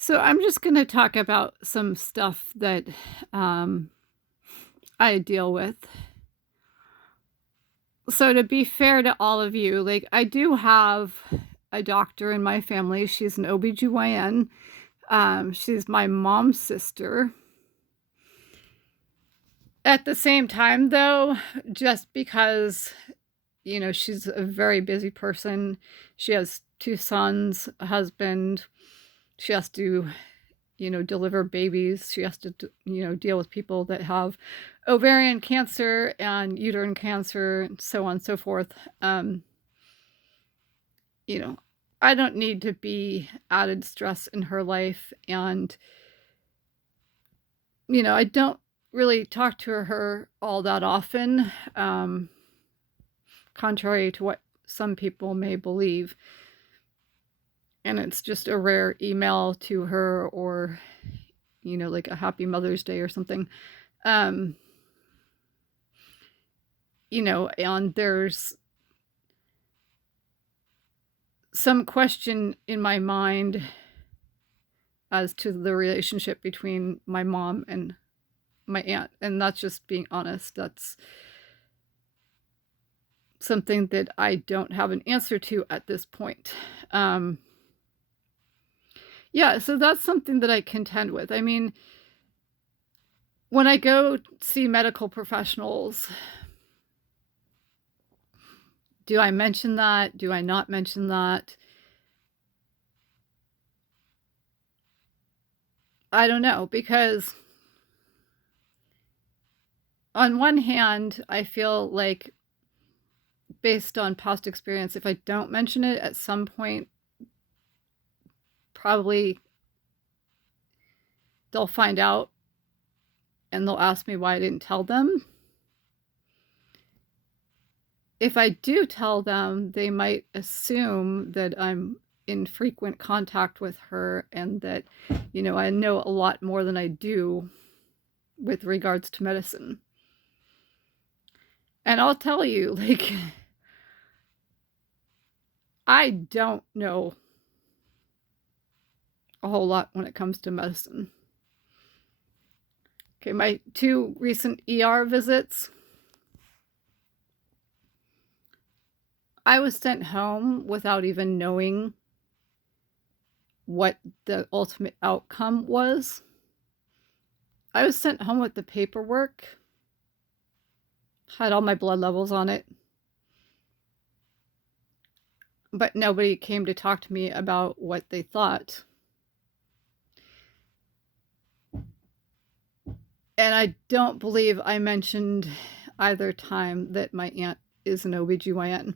So I'm just going to talk about some stuff that um, I deal with. So to be fair to all of you, like I do have a doctor in my family. She's an OBGYN. She's my mom's sister. At the same time, though, just because, she's a very busy person, she has two sons, a husband, she has to deliver babies. She has to, deal with people that have ovarian cancer and uterine cancer and so on and so forth. Um, you know, I don't need to be added stress in her life. And, I don't really talk to her all that often, contrary to what some people may believe. And it's just a rare email to her or, like a happy Mother's Day or something. Um, and there's some question in my mind as to the relationship between my mom and my aunt. And that's just being honest. That's something that I don't have an answer to at this point. Um, yeah, so that's something that I contend with. I mean, when I go see medical professionals, do I mention that? Do I not mention that? I don't know, because on one hand, I feel like based on past experience, if I don't mention it at some point, probably they'll find out and they'll ask me why I didn't tell them. If I do tell them, they might assume that I'm in frequent contact with her and that, I know a lot more than I do with regards to medicine. And I'll tell you, like, I don't know a whole lot when it comes to medicine. Okay, my 2 recent ER visits, I was sent home without even knowing what the ultimate outcome was. I was sent home with the paperwork, had all my blood levels on it, but nobody came to talk to me about what they thought. And I don't believe I mentioned either time that my aunt is an OBGYN.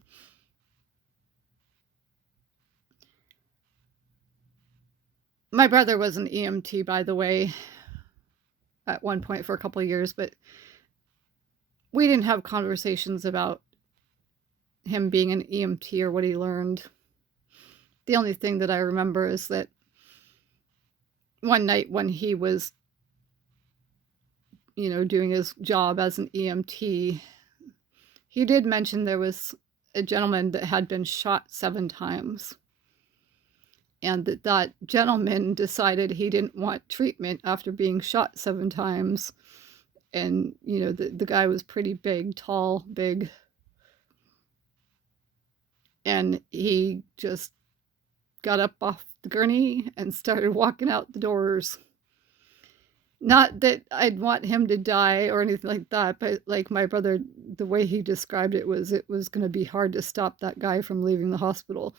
My brother was an EMT, by the way, at one point for a couple of years, but we didn't have conversations about him being an EMT or what he learned. The only thing that I remember is that one night when he was, doing his job as an EMT, he did mention there was a gentleman that had been shot 7 times. And that gentleman decided he didn't want treatment after being shot 7 times. And, the guy was pretty big, tall, big. And he just got up off the gurney and started walking out the doors. Not that I'd want him to die or anything like that, but like my brother, the way he described it was going to be hard to stop that guy from leaving the hospital.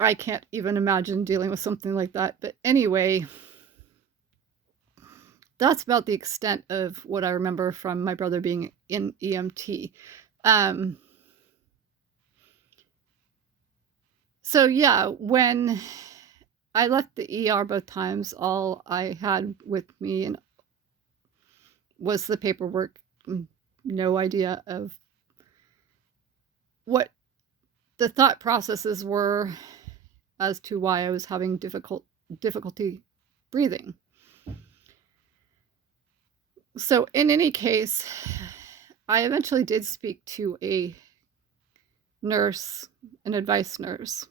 I can't even imagine dealing with something like that. But anyway, that's about the extent of what I remember from my brother being in EMT. So yeah, when I left the ER both times, all I had with me was the paperwork. No idea of what the thought processes were as to why I was having difficulty breathing. So in any case, I eventually did speak to a nurse, an advice nurse.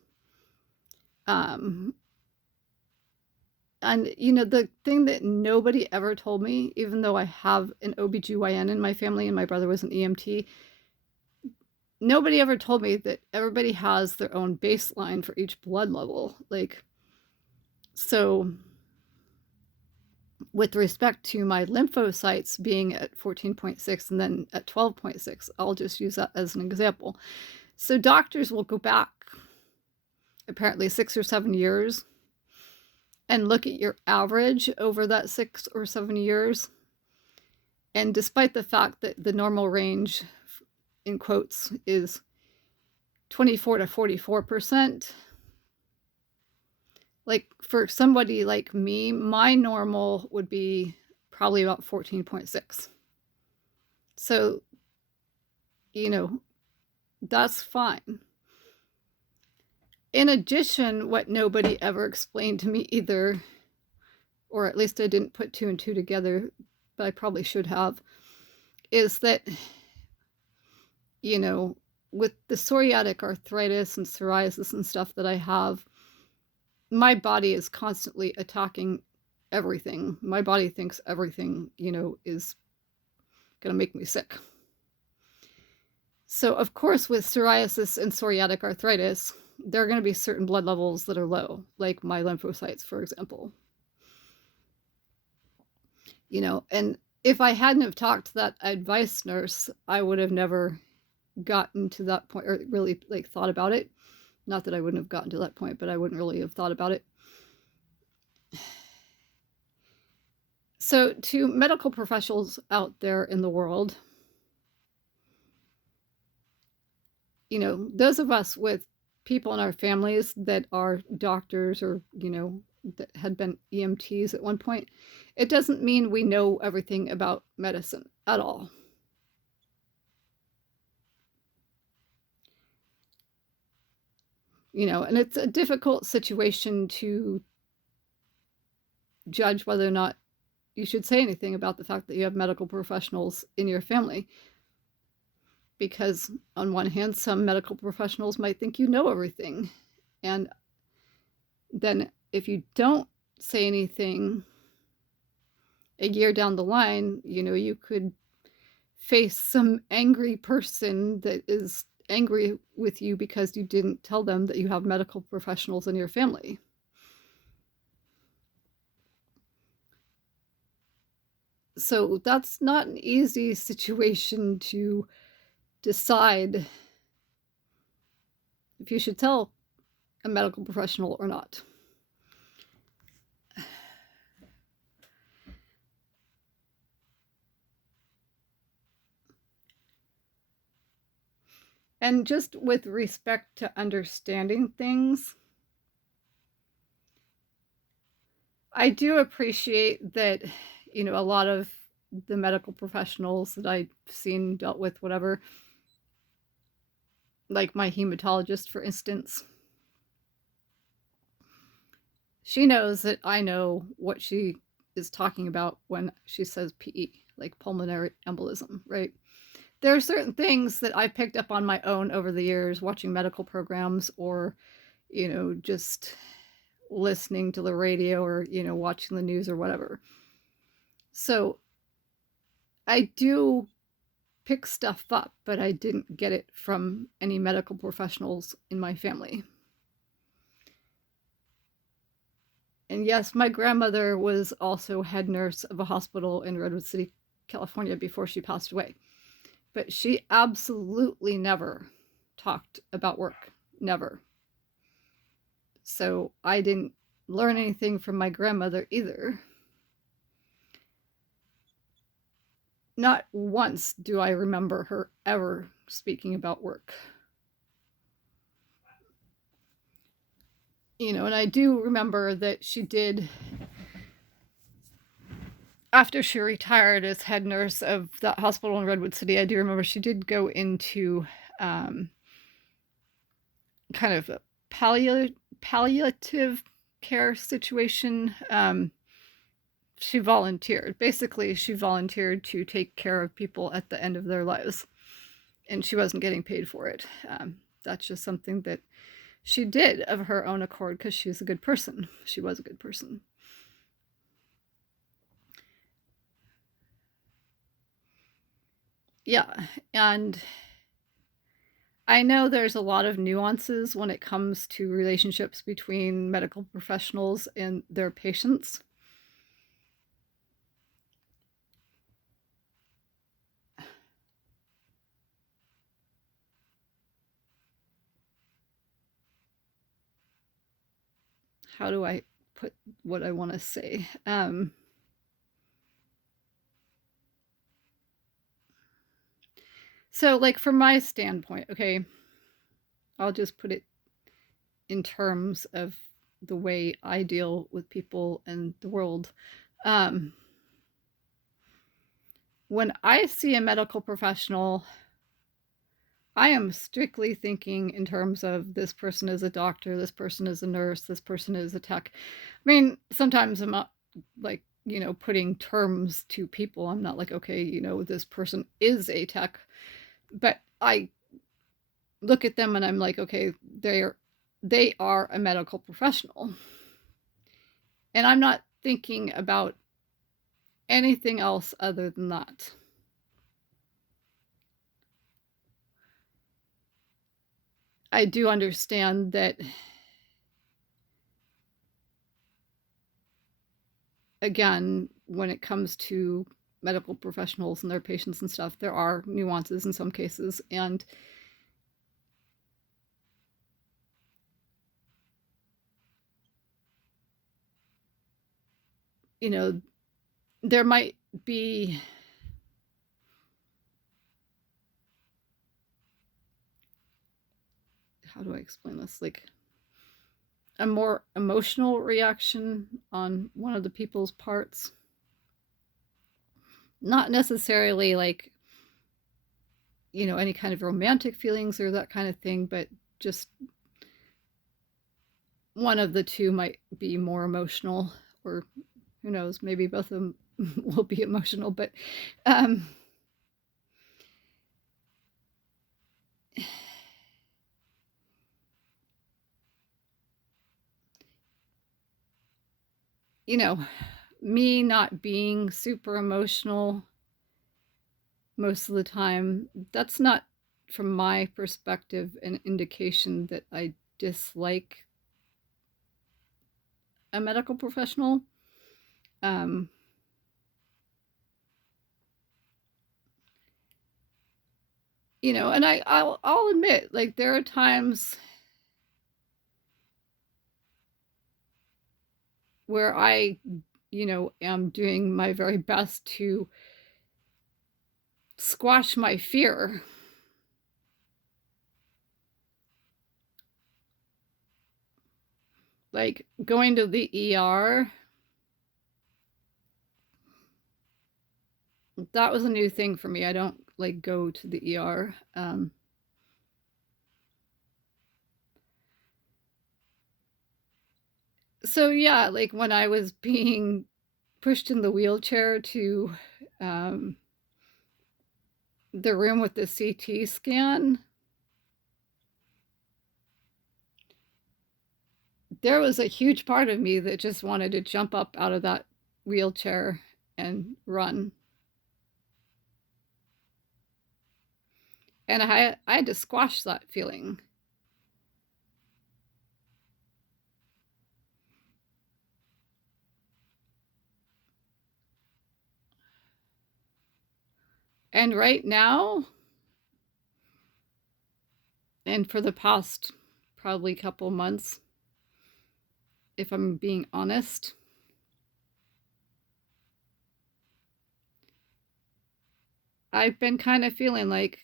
And, the thing that nobody ever told me, even though I have an OBGYN in my family and my brother was an EMT, nobody ever told me that everybody has their own baseline for each blood level. Like, so with respect to my lymphocytes being at 14.6 and then at 12.6, I'll just use that as an example. So doctors will go back apparently 6 or 7 years and look at your average over that 6 or 7 years. And despite the fact that the normal range, in quotes, is 24 to 44%, like for somebody like me, my normal would be probably about 14.6. So, that's fine. In addition, what nobody ever explained to me either, or at least I didn't put 2 and 2 together, but I probably should have, is that, with the psoriatic arthritis and psoriasis and stuff that I have, my body is constantly attacking everything. My body thinks everything, is going to make me sick. So, of course, with psoriasis and psoriatic arthritis, there are going to be certain blood levels that are low, like my lymphocytes, for example. And if I hadn't have talked to that advice nurse, I would have never gotten to that point or really thought about it. Not that I wouldn't have gotten to that point, but I wouldn't really have thought about it. So to medical professionals out there in the world, those of us with people in our families that are doctors or, that had been EMTs at one point, it doesn't mean we know everything about medicine at all. And it's a difficult situation to judge whether or not you should say anything about the fact that you have medical professionals in your family. Because on one hand, some medical professionals might think you know everything. And then if you don't say anything a year down the line, you could face some angry person that is angry with you because you didn't tell them that you have medical professionals in your family. So that's not an easy situation to decide if you should tell a medical professional or not. And just with respect to understanding things, I do appreciate that, a lot of the medical professionals that I've seen, dealt with, whatever, like my hematologist, for instance, she knows that I know what she is talking about when she says PE, like pulmonary embolism, right? There are certain things that I picked up on my own over the years, watching medical programs or, just listening to the radio or, watching the news or whatever. So I do pick stuff up, but I didn't get it from any medical professionals in my family. And yes, my grandmother was also head nurse of a hospital in Redwood City, California before she passed away. But she absolutely never talked about work. Never. So I didn't learn anything from my grandmother either. Not once do I remember her ever speaking about work. And I do remember that she did, after she retired as head nurse of that hospital in Redwood City, I do remember she did go into kind of a palliative care situation. She volunteered. Basically, she volunteered to take care of people at the end of their lives. And she wasn't getting paid for it. That's just something that she did of her own accord because she's a good person. She was a good person. Yeah, and I know there's a lot of nuances when it comes to relationships between medical professionals and their patients. How do I put what I want to say? So, like, from my standpoint, okay, I'll just put it in terms of the way I deal with people and the world. Um, when I see a medical professional, I am strictly thinking in terms of this person is a doctor, this person is a nurse, this person is a tech. I mean, sometimes I'm not like, putting terms to people. I'm not like, okay, this person is a tech, but I look at them and I'm like, okay, they are a medical professional. And I'm not thinking about anything else other than that. I do understand that, again, when it comes to medical professionals and their patients and stuff, there are nuances in some cases. And, you know, there might be, how do I explain this? Like a more emotional reaction on one of the people's parts. Not necessarily like, any kind of romantic feelings or that kind of thing, but just one of the two might be more emotional, or who knows, maybe both of them will be emotional, but um you know, me not being super emotional most of the time, that's not, from my perspective, an indication that I dislike a medical professional. Um, and I'll admit, like, there are times where I, am doing my very best to squash my fear. Like going to the ER, that was a new thing for me. I don't like go to the ER. So yeah, like when I was being pushed in the wheelchair to um, the room with the CT scan, there was a huge part of me that just wanted to jump up out of that wheelchair and run. And I had to squash that feeling. And right now, and for the past probably couple months, if I'm being honest, I've been kind of feeling like,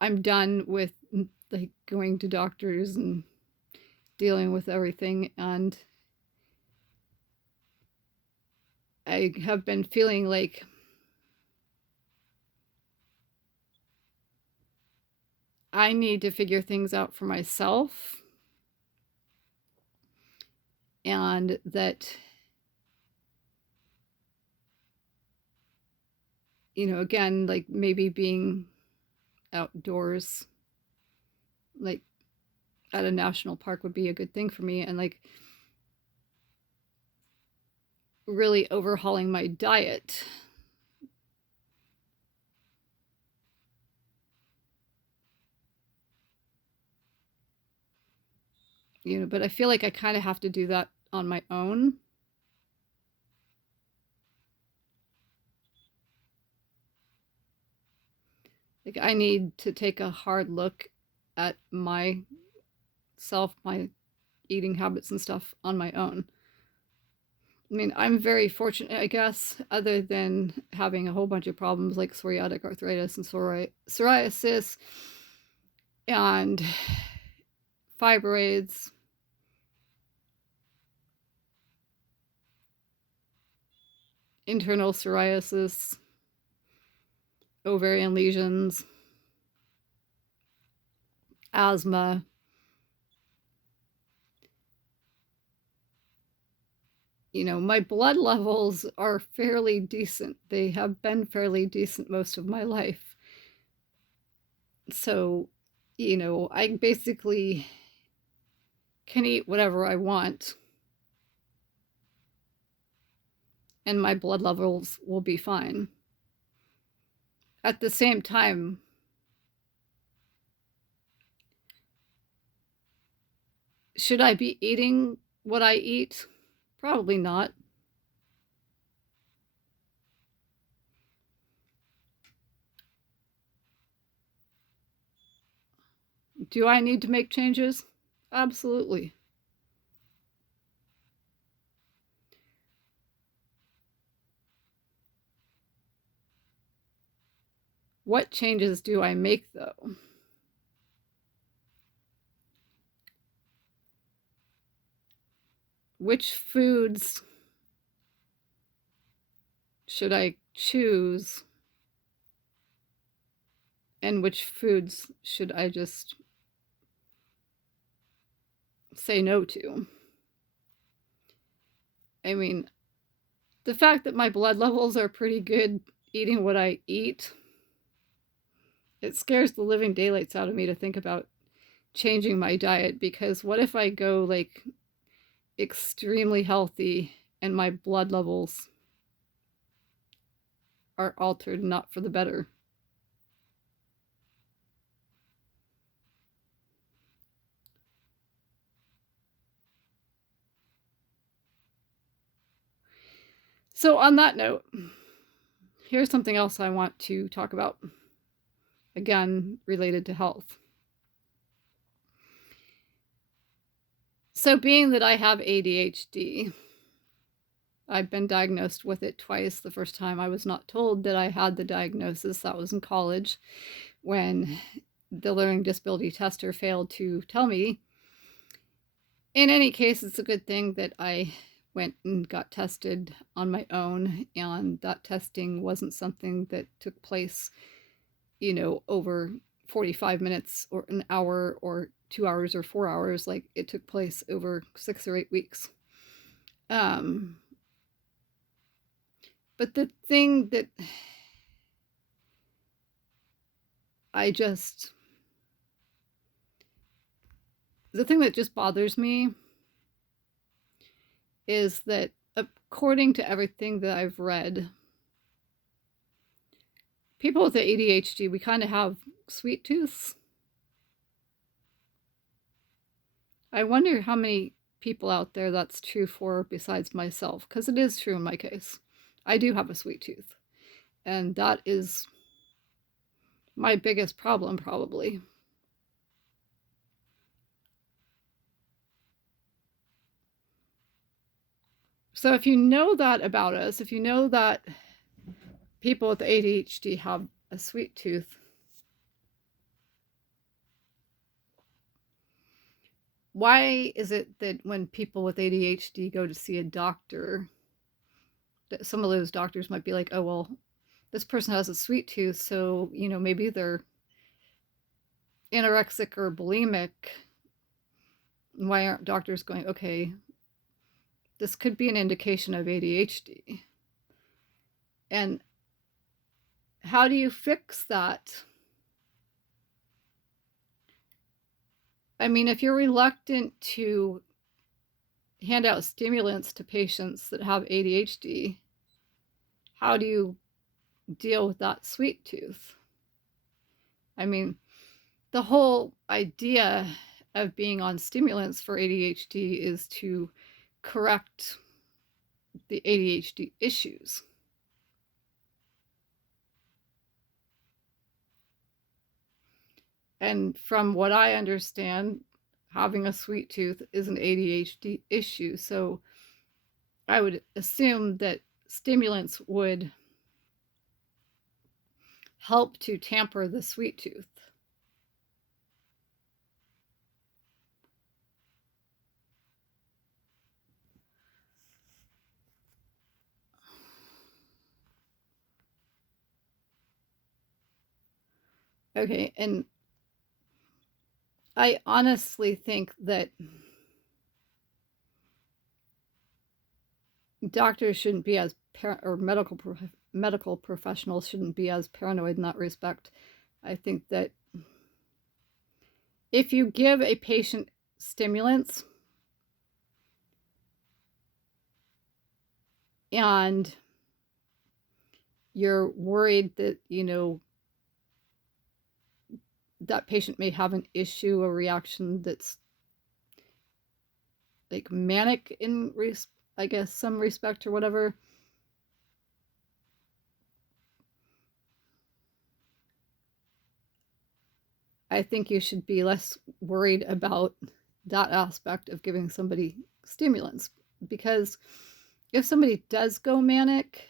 I'm done with like going to doctors and dealing with everything. And I have been feeling like I need to figure things out for myself. And that, again, like maybe being outdoors, like at a national park would be a good thing for me. And like really overhauling my diet. but I feel like I kind of have to do that on my own. Like, I need to take a hard look at myself, my eating habits and stuff on my own. I mean, I'm very fortunate, I guess, other than having a whole bunch of problems like psoriatic arthritis and psoriasis and fibroids, internal psoriasis, ovarian lesions, asthma. My blood levels are fairly decent. They have been fairly decent most of my life. So, I basically can eat whatever I want and my blood levels will be fine. At the same time, should I be eating what I eat? Probably not. Do I need to make changes? Absolutely. What changes do I make, though? Which foods should I choose? And which foods should I just say no to? I mean, the fact that my blood levels are pretty good eating what I eat, it scares the living daylights out of me to think about changing my diet, because what if I go like extremely healthy and my blood levels are altered, not for the better? So, on that note, here's something else I want to talk about, again, related to health. So, being that I have ADHD, I've been diagnosed with it twice. The first time I was not told that I had the diagnosis. That was in college when the learning disability tester failed to tell me. In any case, it's a good thing that I went and got tested on my own, and that testing wasn't something that took place, over 45 minutes or an hour or 2 hours or 4 hours. Like, it took place over 6 or 8 weeks. But the thing that the thing that just bothers me is that, according to everything that I've read, people with ADHD, we kind of have sweet tooths. I wonder how many people out there that's true for besides myself, because it is true in my case. I do have a sweet tooth, and that is my biggest problem, probably. So if you know that about us, if you know that people with ADHD have a sweet tooth, why is it that when people with ADHD go to see a doctor, that some of those doctors might be like, oh, well, this person has a sweet tooth, so, maybe they're anorexic or bulimic. Why aren't doctors going, okay, this could be an indication of ADHD? And how do you fix that? I mean, if you're reluctant to hand out stimulants to patients that have ADHD, how do you deal with that sweet tooth? I mean, the whole idea of being on stimulants for ADHD is to correct the ADHD issues. And from what I understand, having a sweet tooth is an ADHD issue. So I would assume that stimulants would help to tamper the sweet tooth. Okay, and I honestly think that doctors shouldn't be as or medical professionals shouldn't be as paranoid in that respect. I think that if you give a patient stimulants and you're worried that, that patient may have an issue, a reaction that's like manic in, I guess, some respect or whatever, I think you should be less worried about that aspect of giving somebody stimulants. Because if somebody does go manic,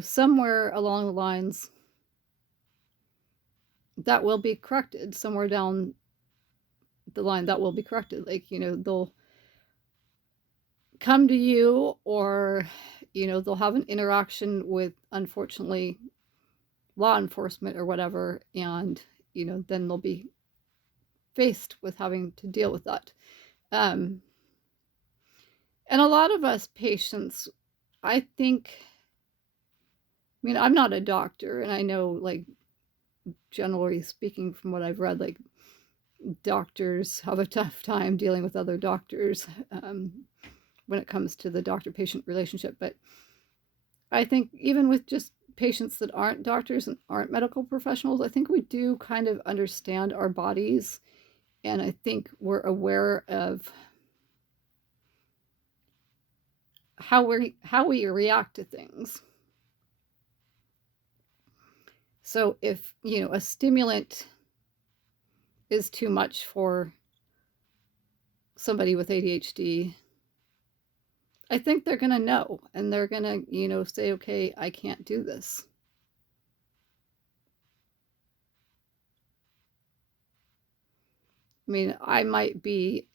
somewhere along the lines, that will be corrected. Somewhere down the line, that will be corrected. Like, they'll come to you, or, they'll have an interaction with, unfortunately, law enforcement or whatever, and, then they'll be faced with having to deal with that. And a lot of us patients, I think, I'm not a doctor, and I know, like, generally speaking, from what I've read, like, doctors have a tough time dealing with other doctors when it comes to the doctor-patient relationship. But I think even with just patients that aren't doctors and aren't medical professionals, I think we do kind of understand our bodies, and I think we're aware of how we react to things. So if, a stimulant is too much for somebody with ADHD, I think they're going to know, and they're going to, say, okay, I can't do this. I might be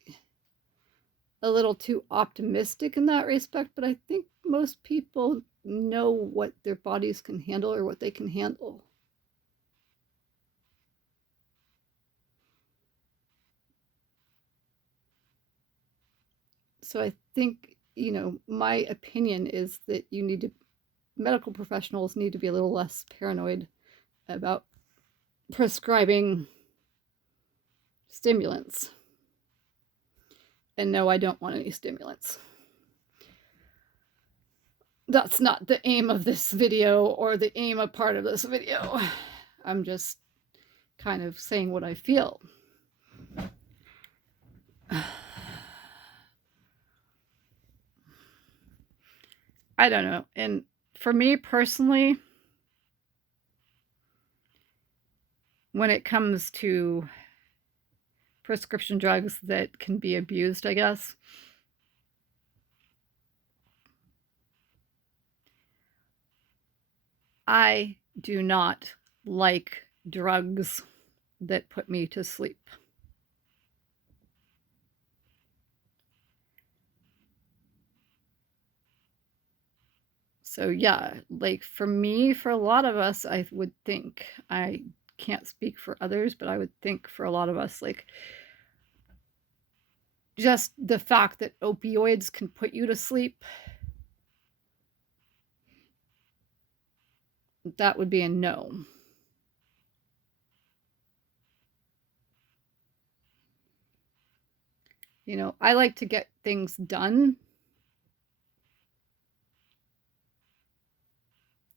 a little too optimistic in that respect, but I think most people know what their bodies can handle or what they can handle. So I think, my opinion is that medical professionals need to be a little less paranoid about prescribing stimulants. And no, I don't want any stimulants. That's not the aim of this video or the aim of part of this video. I'm just kind of saying what I feel. I don't know. And for me personally, when it comes to prescription drugs that can be abused, I guess, I do not like drugs that put me to sleep. So yeah, like for me, for a lot of us, I would think, I can't speak for others, but I would think for a lot of us, like, just the fact that opioids can put you to sleep, that would be a no. I like to get things done.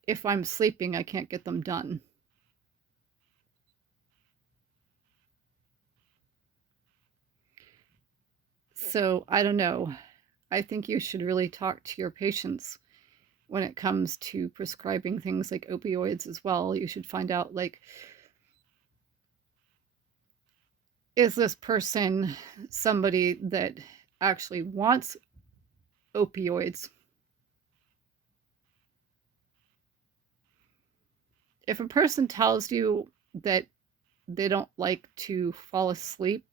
If I'm sleeping, I can't get them done. So I don't know. I think you should really talk to your patients when it comes to prescribing things like opioids as well. You should find out, like, is this person somebody that actually wants opioids? If a person tells you that they don't like to fall asleep,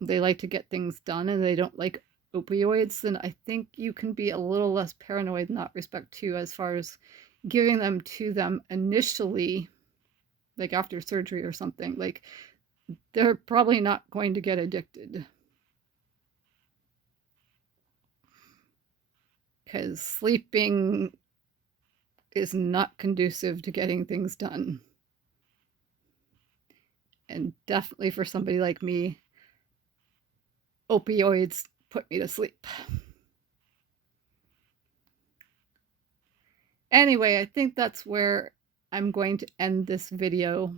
they like to get things done, and they don't like opioids, then I think you can be a little less paranoid in that respect too, as far as giving them to them initially, like after surgery or something. Like, they're probably not going to get addicted, because sleeping is not conducive to getting things done. And definitely for somebody like me, opioids put me to sleep. Anyway, I think that's where I'm going to end this video.